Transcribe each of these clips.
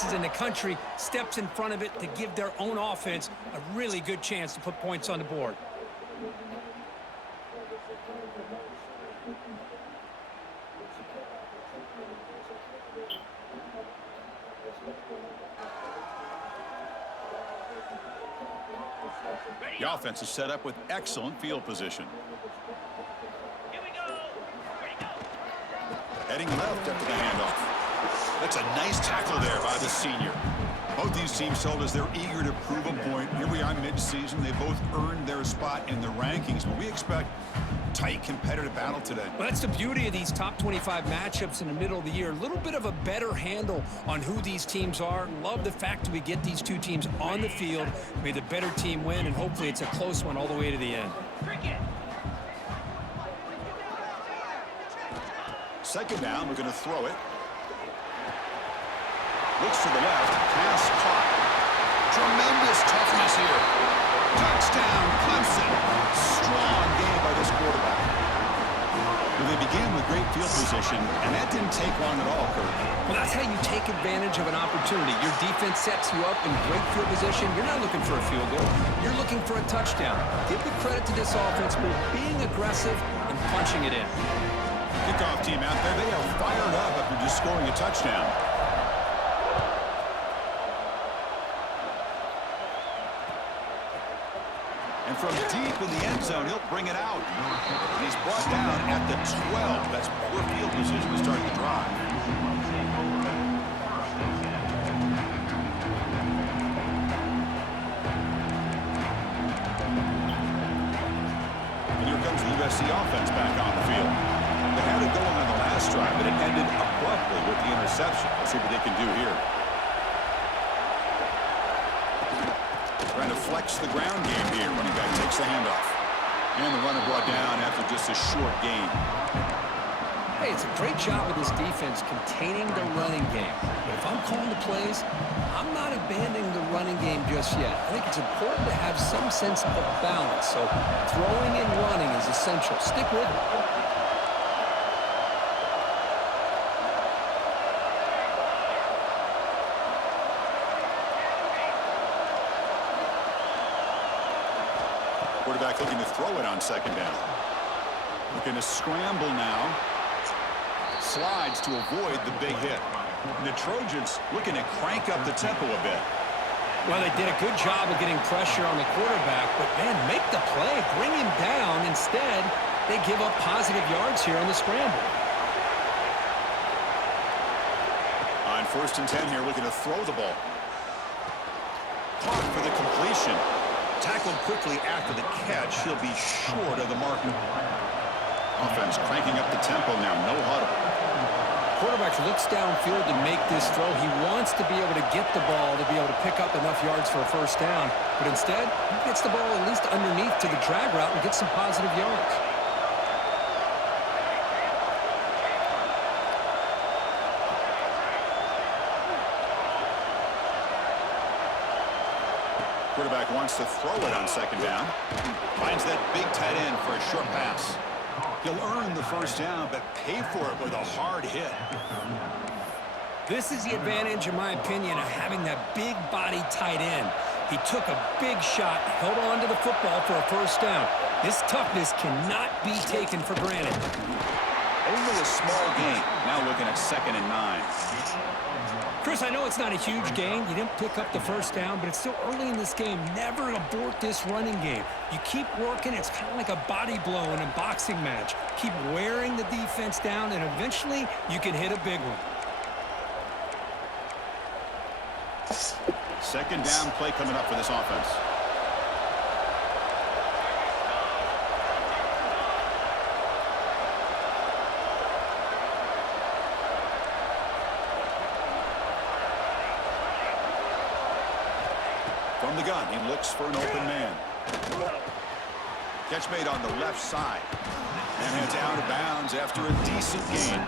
defenses in the country steps in front of it to give their own offense a really good chance to put points on the board. The offense is set up with excellent field position. Here we go. Ready, go. Heading left after the handoff. That's a nice tackle there by the senior. Both these teams told us they're eager to prove a point. Here we are mid-season. They both earned their spot in the rankings, but we expect tight competitive battle today. Well, that's the beauty of these top 25 matchups in the middle of the year. A little bit of a better handle on who these teams are. Love the fact that we get these two teams on the field. May the better team win, and hopefully it's a close one all the way to the end. Second down, we're going to throw it. Looks to the left, pass caught. Tremendous toughness here. Touchdown, Clemson. Strong game by this quarterback. Well, they began with great field position, and that didn't take long at all, Kurt. Well, that's how you take advantage of an opportunity. Your defense sets you up in great field position. You're not looking for a field goal. You're looking for a touchdown. Give the credit to this offense for being aggressive and punching it in. Kickoff team out there, they are fired up after just scoring a touchdown. And from deep in the end zone, he'll bring it out. And he's brought down at the 12. That's poor field position to start the drive. And here comes the USC offense back on the field. They had it going on the last drive, but it ended abruptly with the interception. Let's see what they can do here. Trying to flex the ground game here. Running back takes the handoff. And the runner brought down after just a short gain. Hey, it's a great job of this defense containing the running game. But if I'm calling the plays, I'm not abandoning the running game just yet. I think it's important to have some sense of balance. So throwing and running is essential. Stick with it. Quarterback looking to throw it on second down. Looking to scramble now. Slides to avoid the big hit. And the Trojans looking to crank up the tempo a bit. Well, they did a good job of getting pressure on the quarterback, but, man, make the play. Bring him down. Instead, they give up positive yards here on the scramble. On 1st and 10 here, looking to throw the ball. Caught for the completion. Tackled quickly after the catch. He'll be short of the mark. Offense cranking up the tempo now. No huddle. Quarterback looks downfield to make this throw. He wants to be able to get the ball to be able to pick up enough yards for a first down. But instead, he gets the ball at least underneath to the drag route and gets some positive yards. Quarterback wants to throw it on second down. Finds that big tight end for a short pass. He'll earn the first down, but pay for it with a hard hit. This is the advantage, in my opinion, of having that big body tight end. He took a big shot, held on to the football for a first down. This toughness cannot be taken for granted. Only a small gain. Now looking at 2nd and 9. Chris, I know it's not a huge gain. You didn't pick up the first down, but it's still early in this game. Never abort this running game. You keep working. It's kind of like a body blow in a boxing match. Keep wearing the defense down, and eventually you can hit a big one. 2nd down play coming up for this offense. From the gun, he looks for an open man. Catch made on the left side. And it's out of bounds after a decent gain.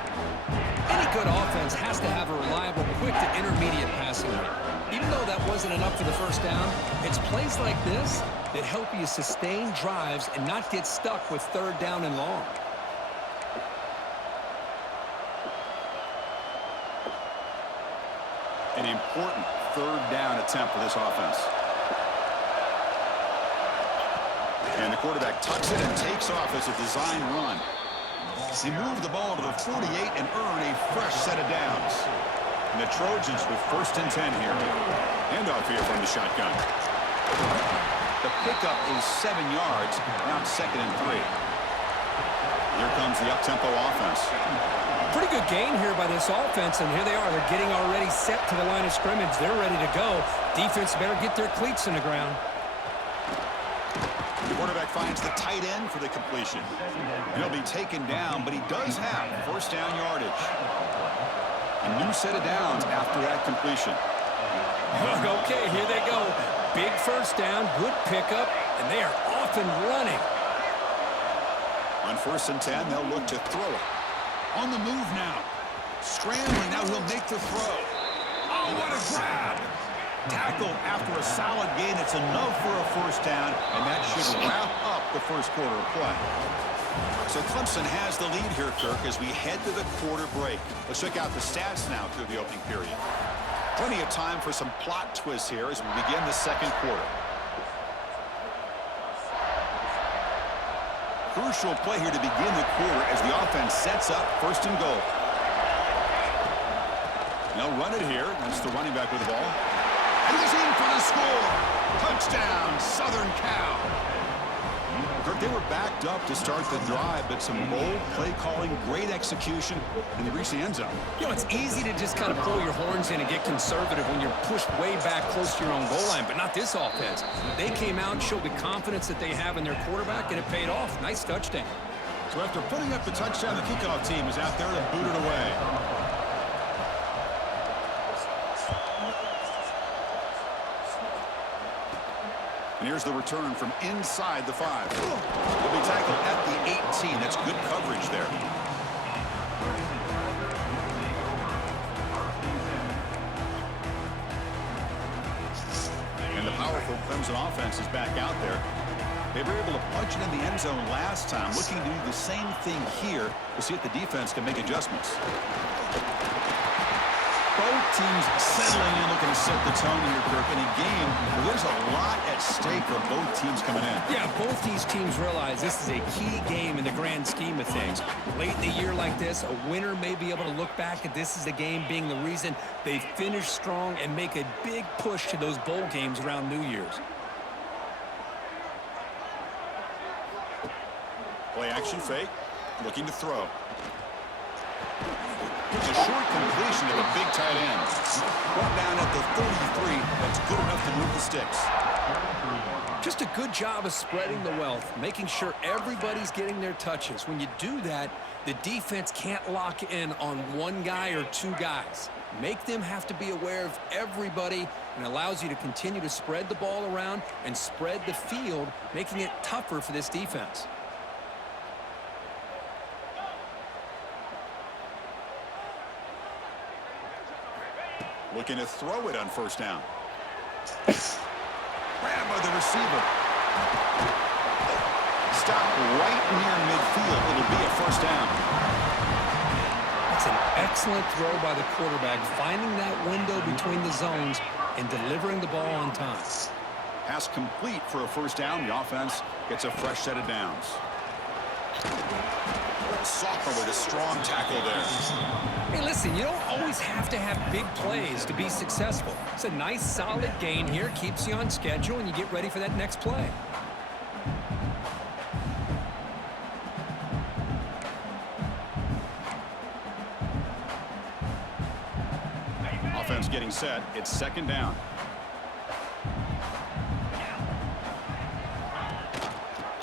Any good offense has to have a reliable, quick to intermediate passing rate. Even though that wasn't enough for the first down, it's plays like this that help you sustain drives and not get stuck with 3rd down and long. An important third down attempt for this offense. And the quarterback tucks it and takes off as a design run. He moved the ball to the 48 and earned a fresh set of downs. And the Trojans with 1st and 10 here. Handoff here from the shotgun. The pickup is 7 yards. Now it's 2nd and 3. Here comes the up-tempo offense. Pretty good gain here by this offense, and here they are. They're getting already set to the line of scrimmage. They're ready to go. Defense better get their cleats in the ground. The quarterback finds the tight end for the completion. He'll be taken down, but he does have 1st down yardage. A new set of downs after that completion. Okay, here they go. Big 1st down, good pickup, and they are off and running. On 1st and 10, they'll look to throw it. On the move now. Scrambling, now he'll make the throw. Oh, what a grab! Tackle after a solid gain. It's enough for a 1st down, and that should wrap up the 1st quarter of play. So Clemson has the lead here, Kirk, as we head to the quarter break. Let's check out the stats now through the opening period. Plenty of time for some plot twists here as we begin the 2nd quarter. Crucial play here to begin the quarter as the offense sets up 1st and goal. They'll run it here. That's the running back with the ball. And he's in for the score. Touchdown, Southern Cal. Kirk, they were backed up to start the drive, but some bold play calling, great execution, and they reached the end zone. You know, it's easy to just kind of pull your horns in and get conservative when you're pushed way back close to your own goal line, but not this offense. They came out and showed the confidence that they have in their quarterback, and it paid off. Nice touchdown. So after putting up the touchdown, the kickoff team is out there to boot it away. And here's the return from inside the 5. He'll be tackled at the 18. That's good coverage there. And the powerful Clemson offense is back out there. They were able to punch it in the end zone last time. Looking to do the same thing here to see if the defense can make adjustments. Both teams settling in, looking to set the tone here, Kirk. In a game where there's a lot at stake for both teams coming in. Yeah, both these teams realize this is a key game in the grand scheme of things. Late in the year like this, a winner may be able to look back at this as a game being the reason they finish strong and make a big push to those bowl games around New Year's. Play action fake, looking to throw. It's a short completion to the big tight end. Brought down at the 33. That's good enough to move the sticks. Just a good job of spreading the wealth, making sure everybody's getting their touches. When you do that, the defense can't lock in on one guy or 2 guys. Make them have to be aware of everybody, and allows you to continue to spread the ball around and spread the field, making it tougher for this defense. Looking to throw it on 1st down. Grabbed by the receiver. Stop right near midfield. It'll be a 1st down. That's an excellent throw by the quarterback, finding that window between the zones and delivering the ball on time. Pass complete for a 1st down. The offense gets a fresh set of downs. Sophomore with a strong tackle there. Hey, listen, you don't always have to have big plays to be successful. It's a nice, solid gain here, keeps you on schedule, and you get ready for that next play. Offense getting set. It's 2nd down.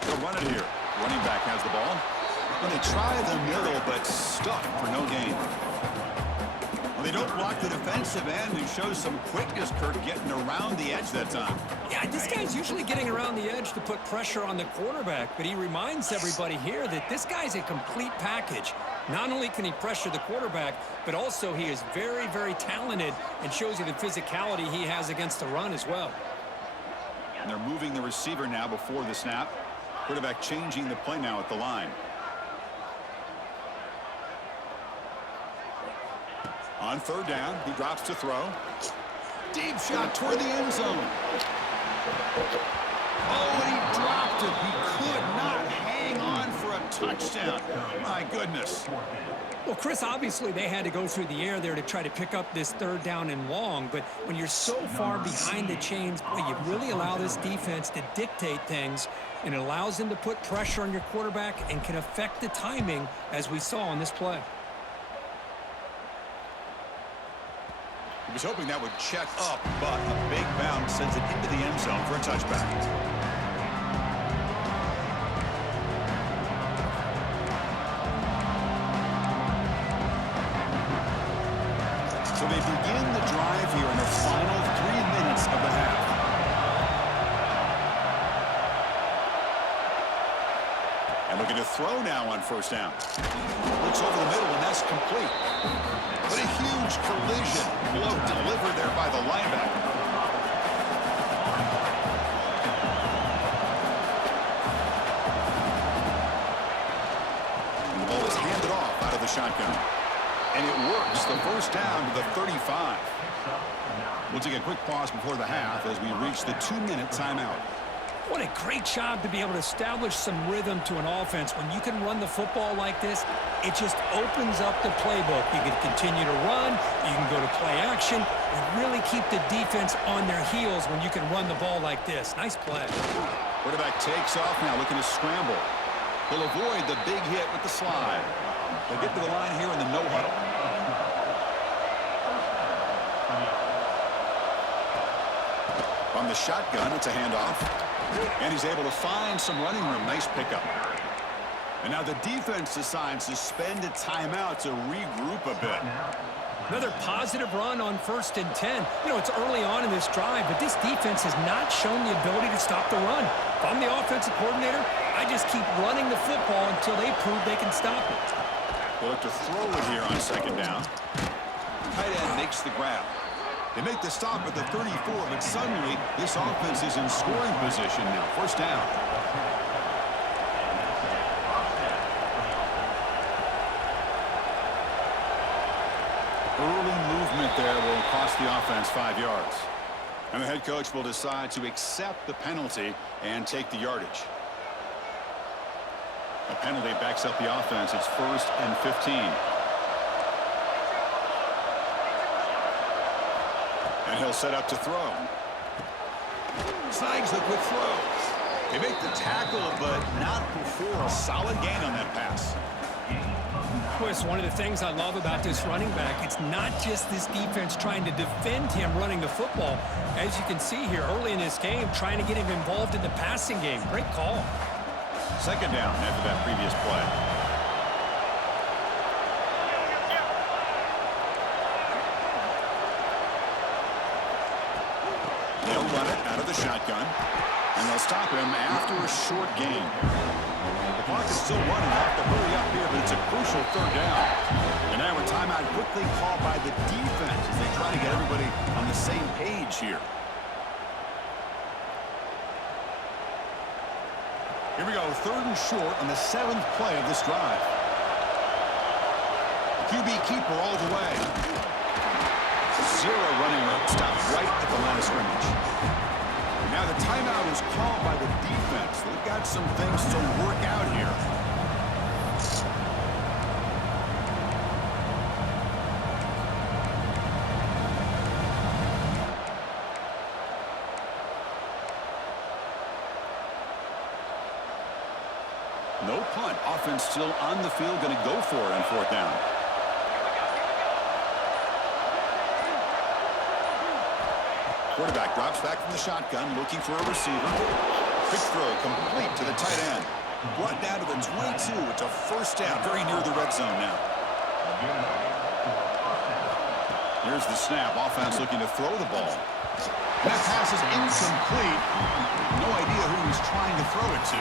They'll run it here. Running back has the ball. When they try the middle, but stuck for no gain. Well, they don't block the defensive end, who shows some quickness, Kirk, getting around the edge that time. Yeah, this guy's usually getting around the edge to put pressure on the quarterback, but he reminds everybody here that this guy's a complete package. Not only can he pressure the quarterback, but also he is very, very talented and shows you the physicality he has against the run as well. And they're moving the receiver now before the snap. Quarterback changing the play now at the line. On third down, he drops to throw. Deep shot toward the end zone. Oh, and he dropped it. He could not hang on for a touchdown. My goodness. Well, Chris, obviously they had to go through the air there to try to pick up this third down and long, but when you're so far behind the chains, boy, you really allow this defense to dictate things, and it allows them to put pressure on your quarterback and can affect the timing, as we saw on this play. He was hoping that would check up, but a big bounce sends it into the end zone for a touchback. So they begin the drive here in the final 3 minutes of the half. And looking to throw now on first down. Looks over the middle, and that's complete. What a huge collision. Blow delivered there by the linebacker. And the ball is handed off out of the shotgun. And it works. The first down to the 35. We'll take a quick pause before the half as we reach the 2-minute timeout. What a great job to be able to establish some rhythm to an offense. When you can run the football like this, it just opens up the playbook. You can continue to run, you can go to play action, and really keep the defense on their heels when you can run the ball like this. Nice play. Quarterback takes off now, looking to scramble. He'll avoid the big hit with the slide. They'll get to the line here in the no huddle. On the shotgun, it's a handoff. And he's able to find some running room. Nice pickup. And now the defense decides to spend a timeout to regroup a bit. Another positive run on 1st and 10. You know, it's early on in this drive, but this defense has not shown the ability to stop the run. If I'm the offensive coordinator, I just keep running the football until they prove they can stop it. They'll look to throw it here on second down. Tight end makes the grab. They make the stop at the 34, but suddenly this offense is in scoring position now. First down. Early movement there will cost the offense 5 yards. And the head coach will decide to accept the penalty and take the yardage. A penalty backs up the offense. It's 1st and 15. And he'll set up to throw. Snags the quick throw. They make the tackle, but not before a solid gain on that pass. Chris, one of the things I love about this running back, it's not just this defense trying to defend him running the football. As you can see here early in this game, trying to get him involved in the passing game. Great call. Second down after that previous play. They'll run it out of the shotgun, and they'll stop him after a short gain. The clock is still running. They'll have to hurry up here, but it's a crucial third down. And now a timeout quickly called by the defense as they try to get everybody on the same page here. Here we go, 3rd and short on the 7th play of this drive. QB keeper all the way. Zero running room, stopped right at the line of scrimmage. Now the timeout is called by the defense. They've got some things to work out here. No punt. Offense still on the field, going to go for it on 4th down. Quarterback drops back from the shotgun, looking for a receiver. Quick throw complete to the tight end. Brought down to the 22. It's a first down, very near the red zone now. Here's the snap. Offense looking to throw the ball. That pass is incomplete. No idea who he's trying to throw it to.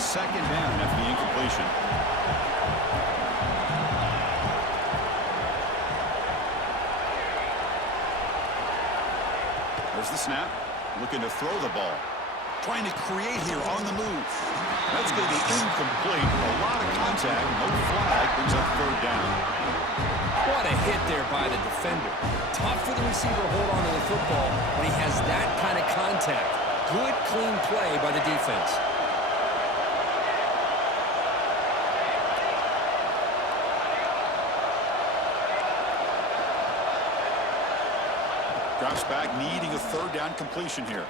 Second down after the incompletion. There's the snap. Looking to throw the ball. Trying to create here on the move. That's going to be incomplete. A lot of contact. No flag. Brings up third down. What a hit there by the defender. Tough for the receiver to hold on to the football when he has that kind of contact. Good, clean play by the defense. Drops back, needing a third down completion here.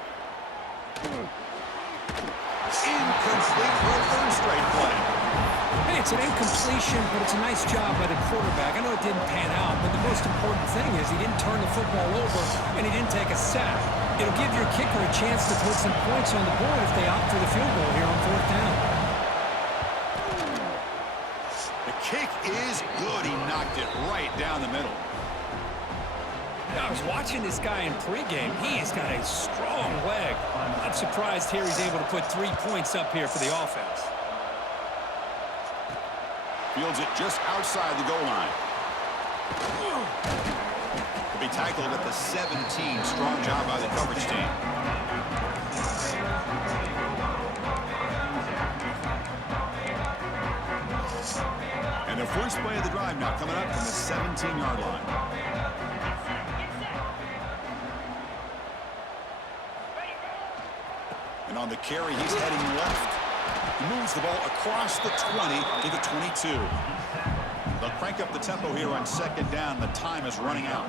Incomplete for a third straight play. Hey, it's an incompletion, but it's a nice job by the quarterback. I know it didn't pan out, but the most important thing is he didn't turn the football over and he didn't take a sack. It'll give your kicker a chance to put some points on the board if they opt for the field goal here on fourth down. The kick is good. He knocked it right down the middle. I was watching this guy in pregame. He's got a strong leg. I'm surprised here he's able to put 3 points up here for the offense. Fields it just outside the goal line. Will be tackled at the 17. Strong job by the coverage team. And the first play of the drive now coming up from the 17-yard line. And on the carry, he's heading left. He moves the ball across the 20 to the 22. They'll crank up the tempo here on second down. The time is running out.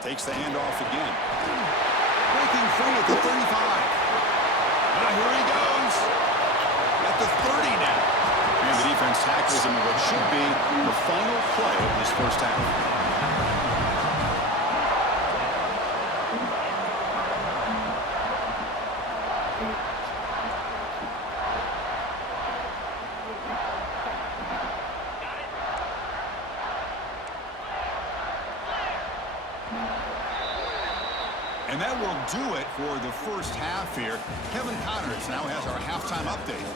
Takes the handoff again. Breaking free at the 35. Now here he goes. At the 30 now. And the defense tackles him in what should be the final play of this first half. And that will do it for the first half here. Kevin Connors now has our halftime update.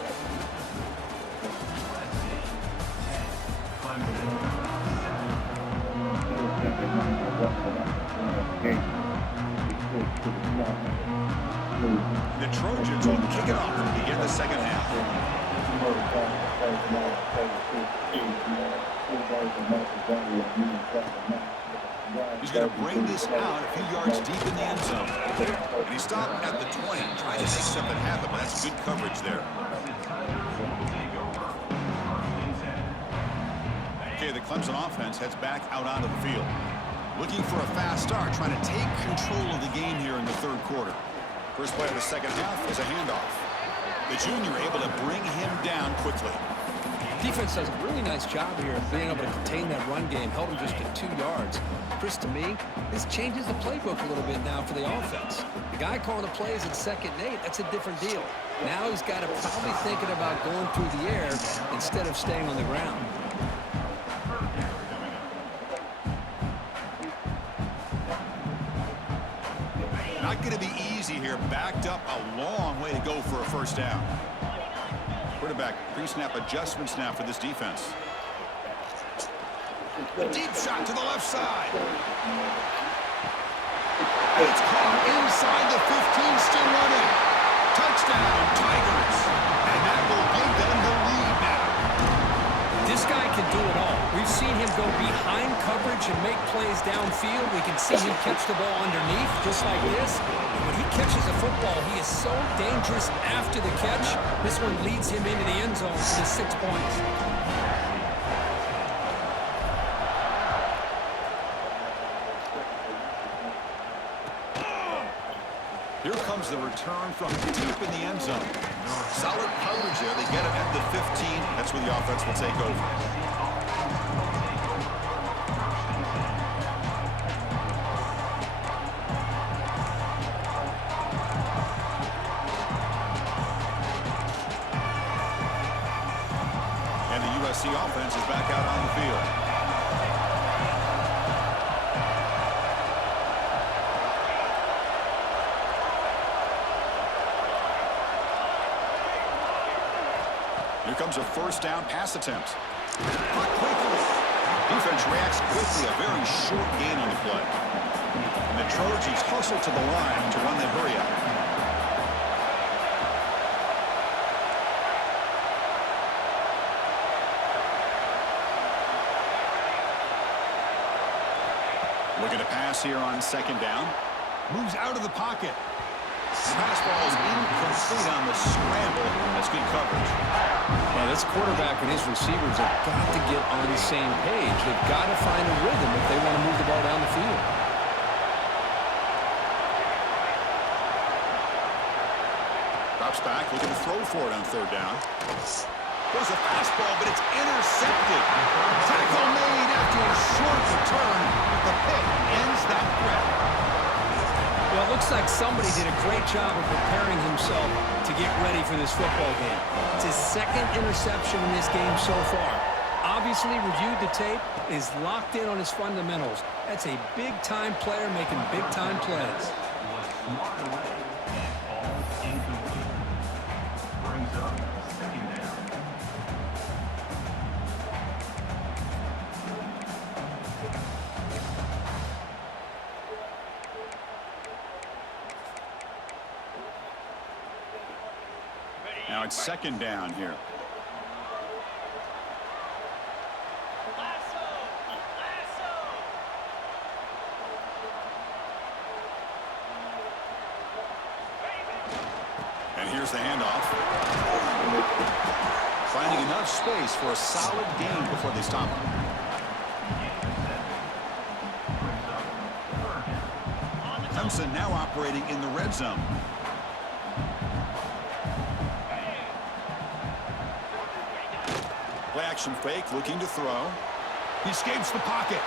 The Trojans will kick it off to begin the second half. He's going to bring this out a few yards deep in the end zone. And he stopped at the 20, trying to make something happen, but that's good coverage there. Okay, the Clemson offense heads back out onto the field. Looking for a fast start, trying to take control of the game here in the third quarter. First play of the second half is a handoff. The junior able to bring him down quickly. Defense does a really nice job here of being able to contain that run game, held him just at 2 yards. Chris, to me, this changes the playbook a little bit now for the offense. The guy calling the plays at 2nd and 8, that's a different deal. Now he's got to probably thinking about going through the air instead of staying on the ground. Not going to be easy here. Backed up a long way to go for a first down. Quarterback pre-snap adjustments now for this defense. A deep shot to the left side. It's caught inside the 15, still running. Touchdown, Tigers. And that will give them the lead now. This guy can do it all. We've seen him go behind coverage and make plays downfield. We can see him catch the ball underneath, just like this. And when he catches the football, he is so dangerous after the catch. This one leads him into the end zone for the 6 points. Here comes the return from deep in the end zone. Solid coverage there. They get it at the 15. That's where the offense will take over. And the USC offense is back out on the field. Here comes a first down pass attempt. Caught quickly. Defense reacts quickly. A very short gain on the play. And the Trojans hustle to the line to run the hurry up. Looking to pass here on second down. Moves out of the pocket. Pass ball is incomplete on the scramble. That's good coverage. Well, this quarterback and his receivers have got to get on the same page. They've got to find a rhythm if they want to move the ball down the field. Drops back, looking to throw for it on third down. There's a fastball, but it's intercepted. Tackle made after a short return. The pick ends that threat. Well, it looks like somebody did a great job of preparing himself to get ready for this football game. It's his second interception in this game so far. Obviously reviewed the tape, is locked in on his fundamentals. That's a big-time player making big-time plays. Now it's second down here. And here's the handoff. Finding enough space for a solid gain before they stop him. Clemson now operating in the red zone. Play action fake, looking to throw. He escapes the pocket.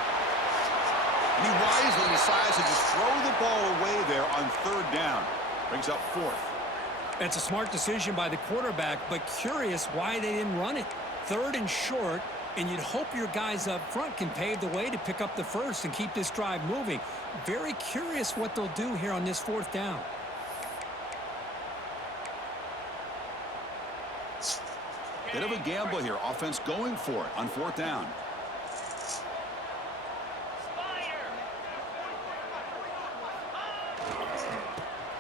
And he wisely decides to just throw the ball away there on third down. Brings up fourth. That's a smart decision by the quarterback, but curious why they didn't run it. Third and short, and you'd hope your guys up front can pave the way to pick up the first and keep this drive moving. Very curious what they'll do here on this fourth down. Bit of a gamble here. Offense going for it on fourth down.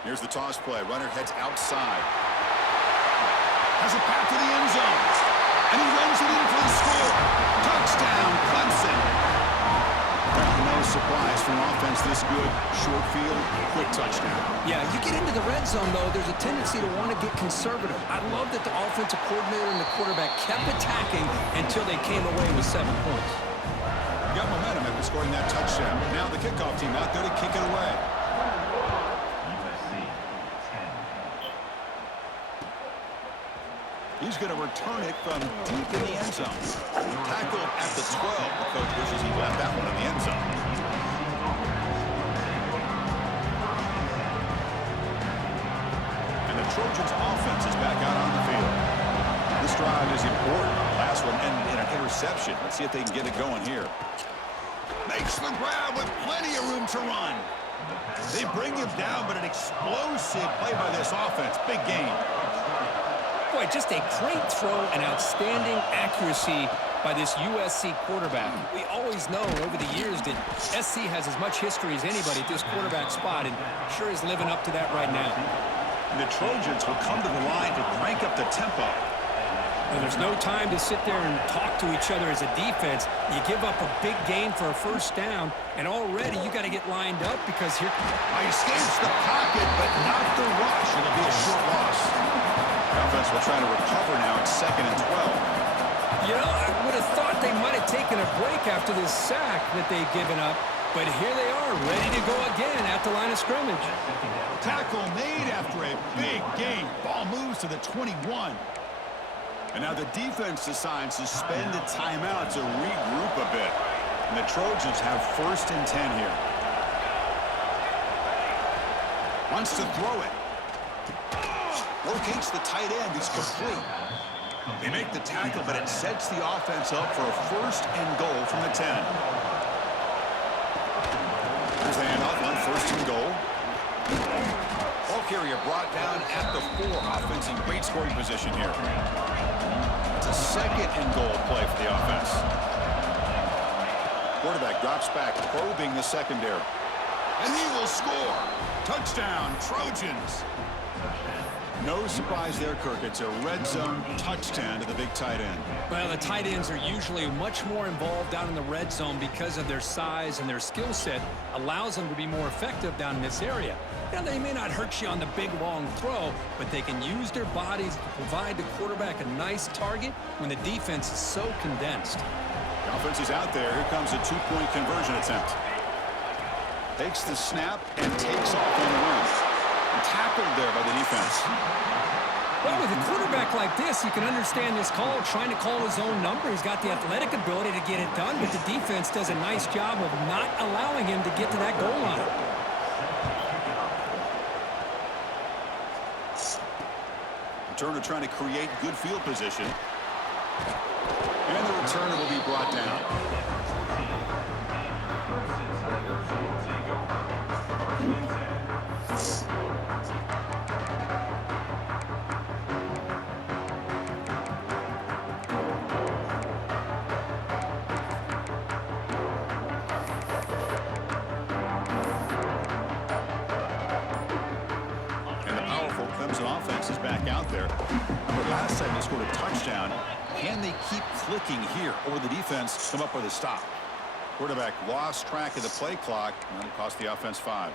Here's the toss play. Runner heads outside. Has a path to the end zone. And he runs it in for the score. Touchdown, Clemson. Well, no surprise from offense this good. Short field, quick touchdown. Yeah, you get into the red zone, though, there's a tendency to want to get conservative. I love that the offensive coordinator and the quarterback kept attacking until they came away with 7 points. Got momentum after scoring that touchdown. Now the kickoff team out there to kick it away. He's going to return it from deep in the end zone. Tackled at the 12. The coach wishes he left that one in the end zone. And the Trojans offense is back out on the field. This drive is important. Last one ended in an interception. Let's see if they can get it going here. Makes the grab with plenty of room to run. They bring him down, but an explosive play by this offense. Big game. Boy, just a great throw and outstanding accuracy by this USC quarterback. We always know over the years that SC has as much history as anybody at this quarterback spot, and sure is living up to that right now. And the Trojans will come to the line to crank up the tempo. Well, there's no time to sit there and talk to each other as a defense. You give up a big gain for a first down, and already you got to get lined up because here... He escapes the pocket, but not the rush. It'll be a short loss. The offense will try to recover now at 2nd and 12. You know, I would have thought they might have taken a break after this sack that they've given up, but here they are, ready to go again at the line of scrimmage. Tackle made after a big gain. Ball moves to the 21. And now the defense decides to spend a timeout to regroup a bit. And the Trojans have 1st and 10 here. Wants to throw it. Locates the tight end. He's complete. They make the tackle, but it sets the offense up for a 1st and goal from the 10. Here's the handoff on 1st and goal. Ball carrier brought down at the 4. Offense in great scoring position here. It's a 2nd and goal play for the offense. Quarterback drops back, probing the secondary. And he will score. Touchdown, Trojans. No surprise there, Kirk. It's a red zone touchdown to the big tight end. Well, the tight ends are usually much more involved down in the red zone because of their size, and their skill set allows them to be more effective down in this area. Now, they may not hurt you on the big, long throw, but they can use their bodies to provide the quarterback a nice target when the defense is so condensed. The offense is out there. Here comes a two-point conversion attempt. Takes the snap and takes off on the run. Tackled there by the defense. Well, with a quarterback like this, you can understand this call, trying to call his own number. He's got the athletic ability to get it done, but the defense does a nice job of not allowing him to get to that goal line. Returner trying to create good field position. And the returner will be brought down. Clemson offense is back out there. But last time they scored a touchdown. Can they keep clicking here, or will the defense come up with a stop? Quarterback lost track of the play clock, and that'll cost the offense 5.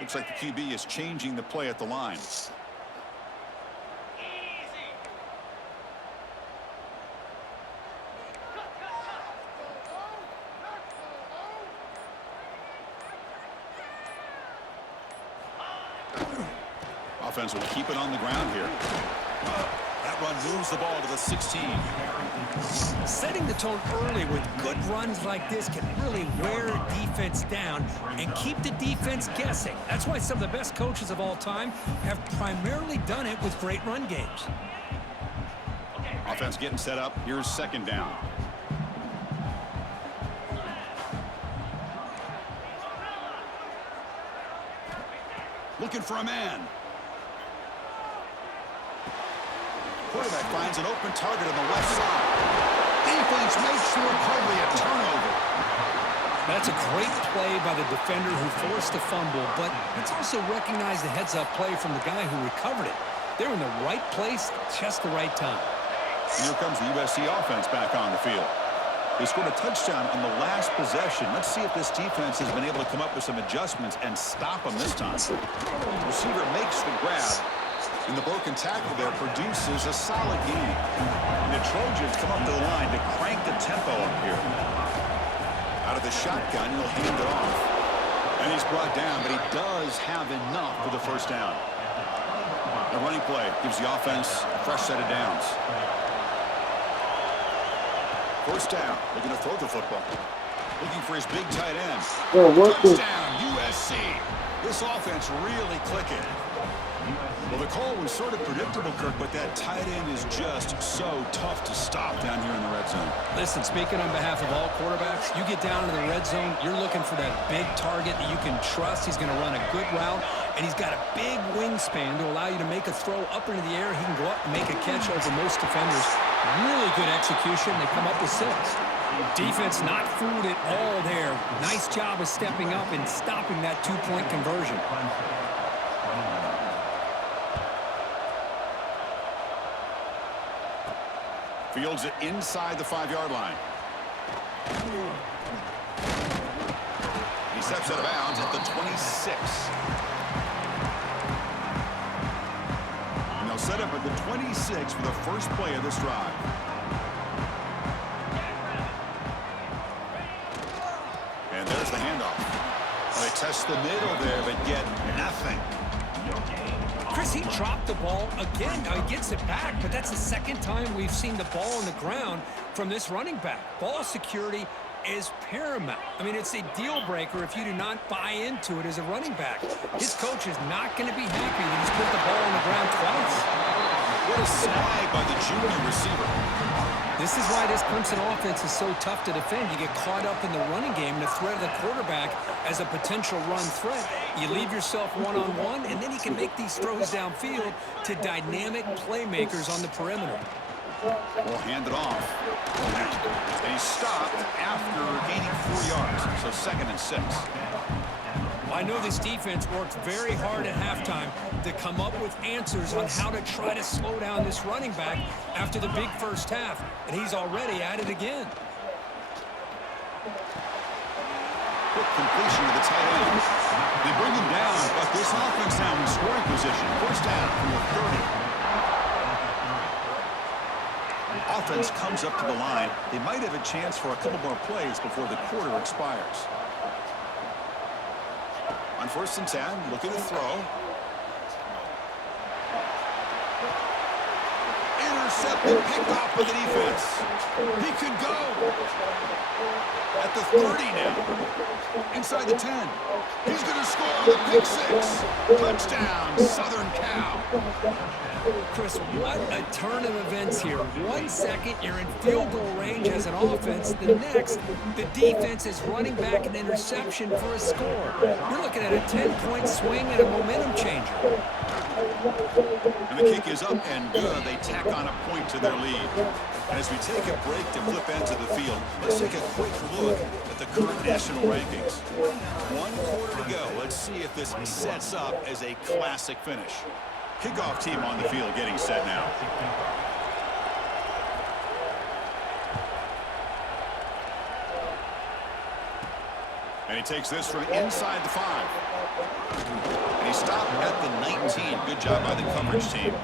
Looks like the QB is changing the play at the line. Offense will keep it on the ground here. That run moves the ball to the 16. Setting the tone early with good runs like this can really wear a defense down and keep the defense guessing. That's why some of the best coaches of all time have primarily done it with great run games. Offense getting set up. Here's second down. Looking for a man. Quarterback finds an open target on the left side. Defense makes the recovery a turnover. That's a great play by the defender who forced the fumble, but let's also recognize the heads-up play from the guy who recovered it. They're in the right place at just the right time. And here comes the USC offense back on the field. They scored a touchdown on the last possession. Let's see if this defense has been able to come up with some adjustments and stop them this time. Receiver makes the grab. And the broken tackle there produces a solid gain. And the Trojans come up to the line to crank the tempo up here. Out of the shotgun, he'll hand it off. And he's brought down, but he does have enough for the first down. A running play gives the offense a fresh set of downs. First down, looking to throw the football. Looking for his big tight end. Touchdown, USC. This offense really clicking. Well, the call was sort of predictable, Kirk, but that tight end is just so tough to stop down here in the red zone. Listen, speaking on behalf of all quarterbacks, you get down into the red zone, you're looking for that big target that you can trust. He's going to run a good route, and he's got a big wingspan to allow you to make a throw up into the air. He can go up and make a catch over most defenders. Really good execution. They come up with 6. Defense not fooled at all there. Nice job of stepping up and stopping that two-point conversion. Fields it inside the 5-yard line. He steps out of bounds at the 26. And they'll set up at the 26 for the first play of this drive. And there's the handoff. They test the middle there, but get nothing. Chris, he dropped the ball again. Now he gets it back, but that's the second time we've seen the ball on the ground from this running back. Ball security is paramount. I mean, it's a deal breaker if you do not buy into it as a running back. His coach is not going to be happy that he's put the ball on the ground twice. What a snag by the junior receiver. This is why this Clemson offense is so tough to defend. You get caught up in the running game and the threat of the quarterback as a potential run threat. You leave yourself one-on-one, and then you can make these throws downfield to dynamic playmakers on the perimeter. Will hand it off. And he's stopped after gaining 4 yards. So 2nd and 6. I know this defense worked very hard at halftime to come up with answers on how to try to slow down this running back after the big first half. And he's already at it again. Quick completion to the tight end. They bring him down, but this offense now in scoring position. First down from the 30. Offense comes up to the line. They might have a chance for a couple more plays before the quarter expires. On 1st and 10, look at the throw. Intercepted, picked off by the defense. He could go. At the 30 now. Inside the 10. He's going to score with a pick 6. Touchdown, Southern Cal. Chris, what a turn of events here. 1 second, you're in field goal range as an offense. The next, the defense is running back an interception for a score. You're looking at a 10-point swing and a momentum changer. And the kick is up and good. They tack on a point to their lead. And as we take a break to flip ends of the field, let's take a quick look at the current national rankings. 1 quarter to go. Let's see if this sets up as a classic finish. Kickoff team on the field getting set now. And he takes this from inside the 5. And he stopped at the 19. Good job by the coverage team.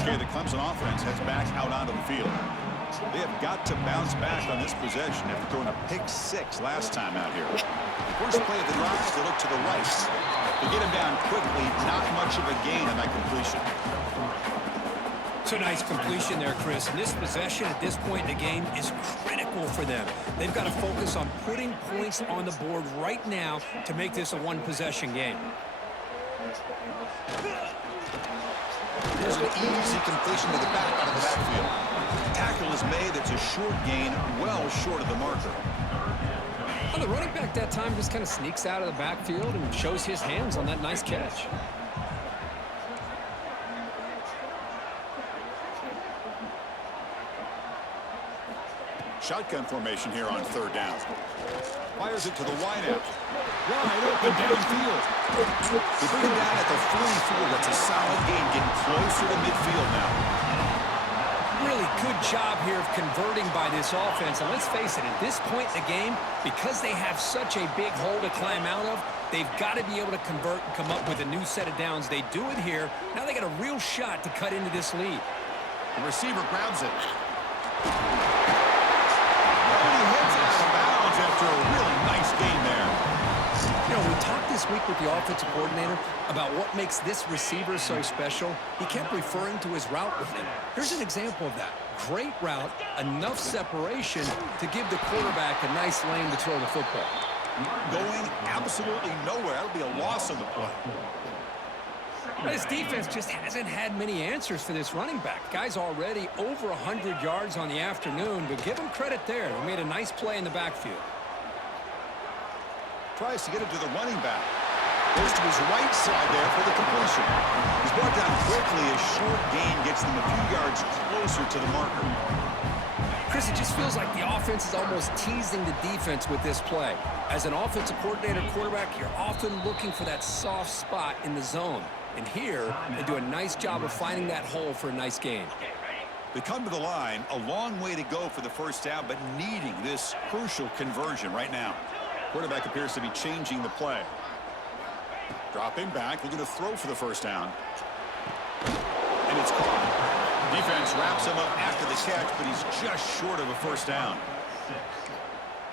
Okay, the Clemson offense heads back out onto the field. They have got to bounce back on this possession after throwing a pick 6 last time out here. First play of the drive, they look to the right. They get him down quickly, not much of a gain on that completion. It's a nice completion there, Chris. And this possession at this point in the game is critical for them. They've got to focus on putting points on the board right now to make this a one-possession game. There's an easy completion to the back out of the backfield. Tackle is made. It's a short gain, well short of the marker. Well, the running back that time just kind of sneaks out of the backfield and shows his hands on that nice catch. Shotgun formation here on 3rd down. Fires it to the wideout. Wide open downfield. They bring him down at the 44. That's a solid gain, getting closer to midfield now. Really good job here of converting by this offense. And let's face it, at this point in the game, because they have such a big hole to climb out of, they've got to be able to convert and come up with a new set of downs. They do it here. Now they got a real shot to cut into this lead. The receiver grabs it. And he heads out of bounds after a really nice gain there. You know, we talked this week with the offensive coordinator about what makes this receiver so special. He kept referring to his route running. Here's an example of that. Great route, enough separation to give the quarterback a nice lane to throw the football. Going absolutely nowhere. That'll be a loss on the play. This defense just hasn't had many answers for this running back. Guy's already over 100 yards on the afternoon, but give him credit there. He made a nice play in the backfield. Tries to get it to the running back. Goes to his right side there for the completion. He's brought down quickly. A short gain gets them a few yards closer to the marker. Chris, it just feels like the offense is almost teasing the defense with this play. As an offensive coordinator quarterback, you're often looking for that soft spot in the zone. And here, they do a nice job of finding that hole for a nice gain. They come to the line, a long way to go for the first down, but needing this crucial conversion right now. Quarterback appears to be changing the play. Dropping back, looking to throw for the first down. And it's caught. Defense wraps him up after the catch, but he's just short of a first down.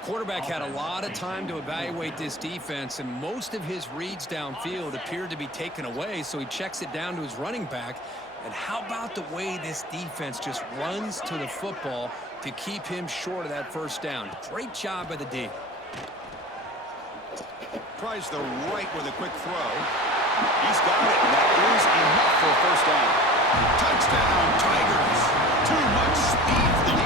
Quarterback had a lot of time to evaluate this defense, and most of his reads downfield appeared to be taken away, so he checks it down to his running back. And how about the way this defense just runs to the football to keep him short of that first down? Great job by the D. Tries the right with a quick throw. He's got it, and that is enough for a first down. Touchdown, Tigers. Too much speed for the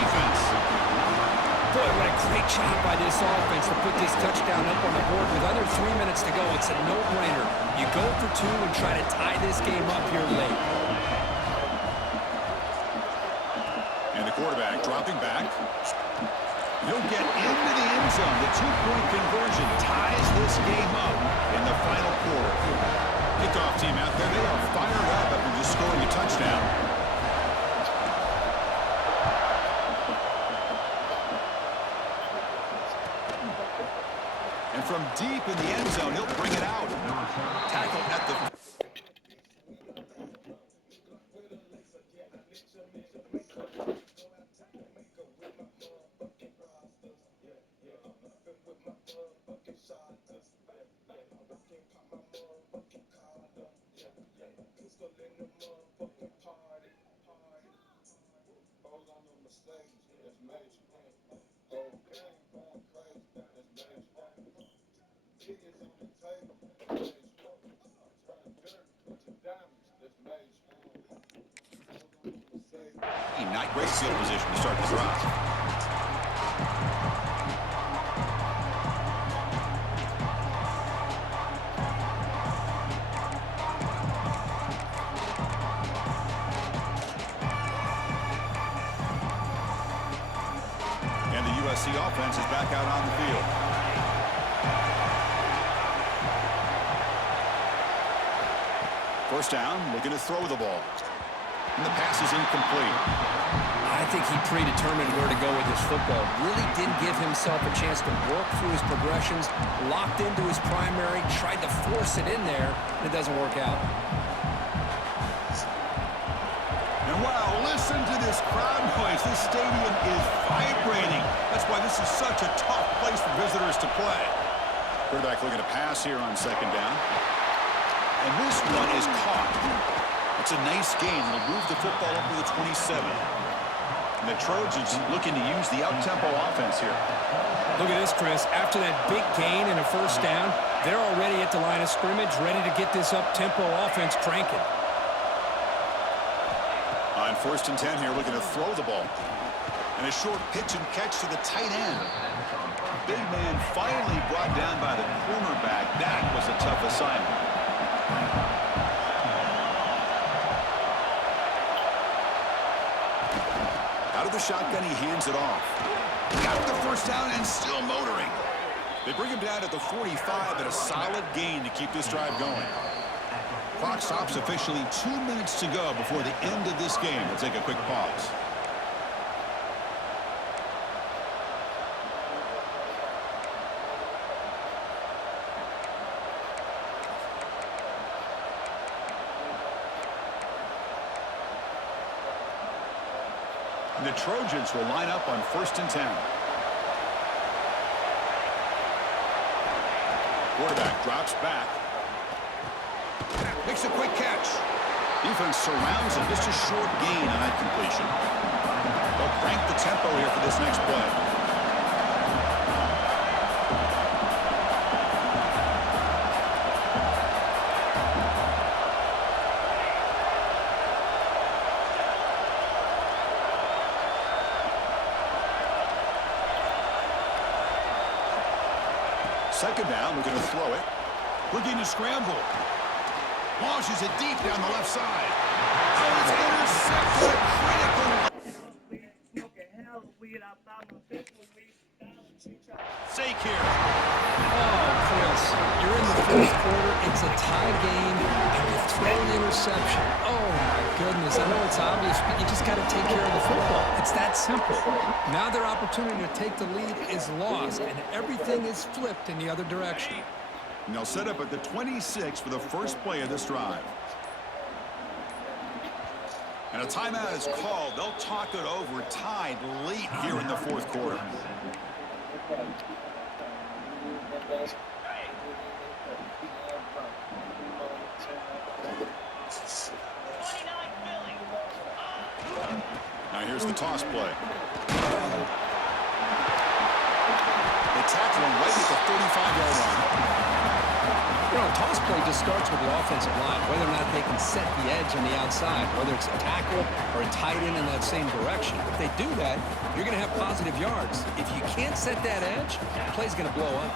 Great job by this offense to put this touchdown up on the board with under 3 minutes to go. It's a no-brainer. You go for 2 and try to tie this game up here late. And the quarterback dropping back. He'll get into the end zone. The 2-point conversion ties this game up in the final quarter. Kickoff team out there, they are fired up after just scoring a touchdown. And from deep in the end zone, he'll bring it out. Tackled at the... Not great field position to start the drive. And the USC offense is back out on the field. First down, looking to throw the ball. And the pass is incomplete. I think he predetermined where to go with his football. Really didn't give himself a chance to work through his progressions, locked into his primary, tried to force it in there, and it doesn't work out. And wow, listen to this crowd noise. This stadium is vibrating. That's why this is such a tough place for visitors to play. Quarterback looking to pass here on second down. And this one is caught. It's a nice gain. They'll move the football up to the 27. And the Trojans looking to use the out-tempo offense here. Look at this, Chris. After that big gain and a first down, they're already at the line of scrimmage, ready to get this up-tempo offense cranking. On 1st and 10 here, looking to throw the ball. And a short pitch and catch to the tight end. Big man finally brought down by the cornerback. That was a tough assignment. Out of the shotgun, he hands it off. Got the first down and still motoring. They bring him down at the 45 at a solid gain to keep this drive going. Clock stops officially 2 minutes to go before the end of this game. We'll take a quick pause. And the Trojans will line up on 1st and 10. Quarterback drops back. Makes a quick catch. Defense surrounds him. Just a short gain on that completion. They'll crank the tempo here for this next play. Second down, we're going to throw it. Looking to scramble. Launches it deep down the left side. Oh, it's intercepted. Sake here. Oh, Chris, you're in the 4th quarter. It's a tie game, and you throw an interception. Oh, my goodness. I know it's obvious, but you just got to take care of the football. It's that simple. Now their opportunity to take the lead is lost, and everything is flipped in the other direction. And they'll set up at the 26 for the first play of this drive. And a timeout is called. They'll talk it over, tied late here in the 4th quarter. Now here's the toss play. They tackle him right at the 35-yard line. You know, a toss play just starts with the offensive line, whether or not they can set the edge on the outside, whether it's a tackle or a tight end in that same direction. If they do that, you're going to have positive yards. If you can't set that edge, the play's going to blow up.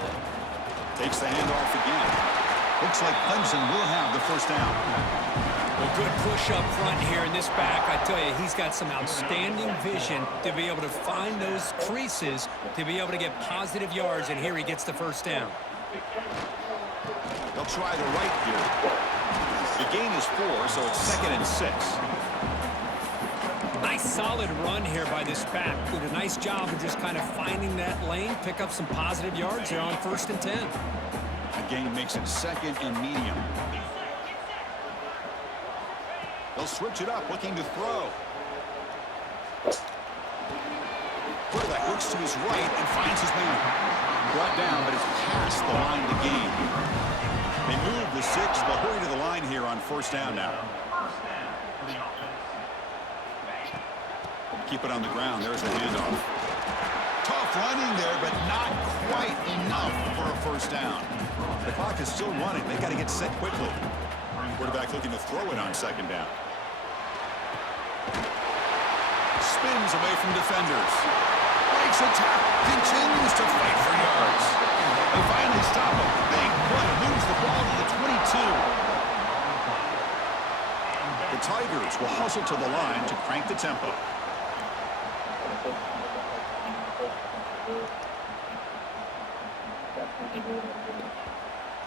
Takes the handoff again. Looks like Clemson will have the first down. Well, good push up front here in this back. I tell you, he's got some outstanding vision to be able to find those creases, to be able to get positive yards, and here he gets the first down. They'll try the right here. The gain is 4, so it's 2nd and 6. Nice solid run here by this back. Did a nice job of just kind of finding that lane, pick up some positive yards here on 1st and 10. The gain makes it 2nd and medium. They'll switch it up, looking to throw. Quarterback looks to his right and finds his man. Brought down, but it's past the line to gain. They move the 6. They'll hurry to the line here on 1st down now. Keep it on the ground. There's the handoff. Tough running there, but not quite enough for a 1st down. The clock is still running. They got to get set quickly. Quarterback looking to throw it on 2nd down. Spins away from defenders. Breaks a tackle. Continues to fight for yards. They finally stop him. Big play. Moves the ball to the 22. The Tigers will hustle to the line to crank the tempo.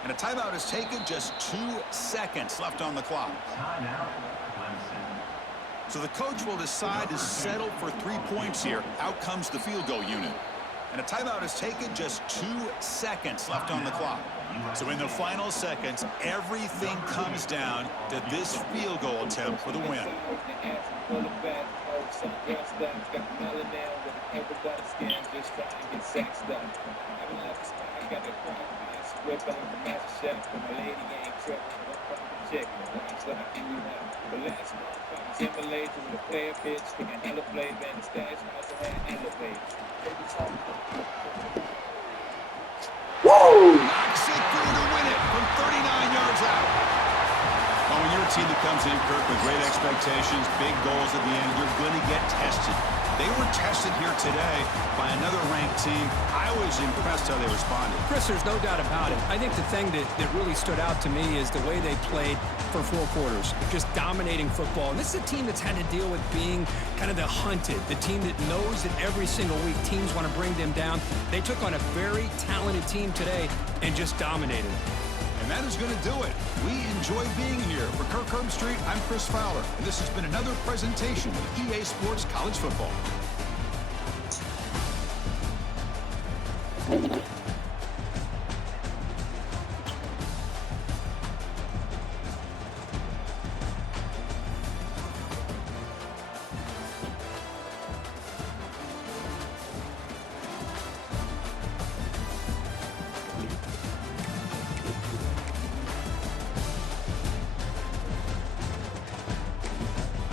And a timeout is taken. Just 2 seconds left on the clock. So the coach will decide to settle for 3 points here. Out comes the field goal unit. And a timeout is taken. Just 2 seconds left on the clock. So in the final seconds, everything comes down to this field goal attempt for the win. Woo! Knocks it through to win it from 39 yards out. Well, when you're a team that comes in, Kirk, with great expectations, big goals at the end, you're going to get tested. They were tested here today by another ranked team. I was impressed how they responded. Chris, there's no doubt about it. I think the thing that really stood out to me is the way they played for 4 quarters, just dominating football. And this is a team that's had to deal with being kind of the hunted, the team that knows that every single week teams want to bring them down. They took on a very talented team today and just dominated. And that is going to do it. We enjoy being here. For Kirk Herbstreit, I'm Chris Fowler, and this has been another presentation of EA Sports College Football.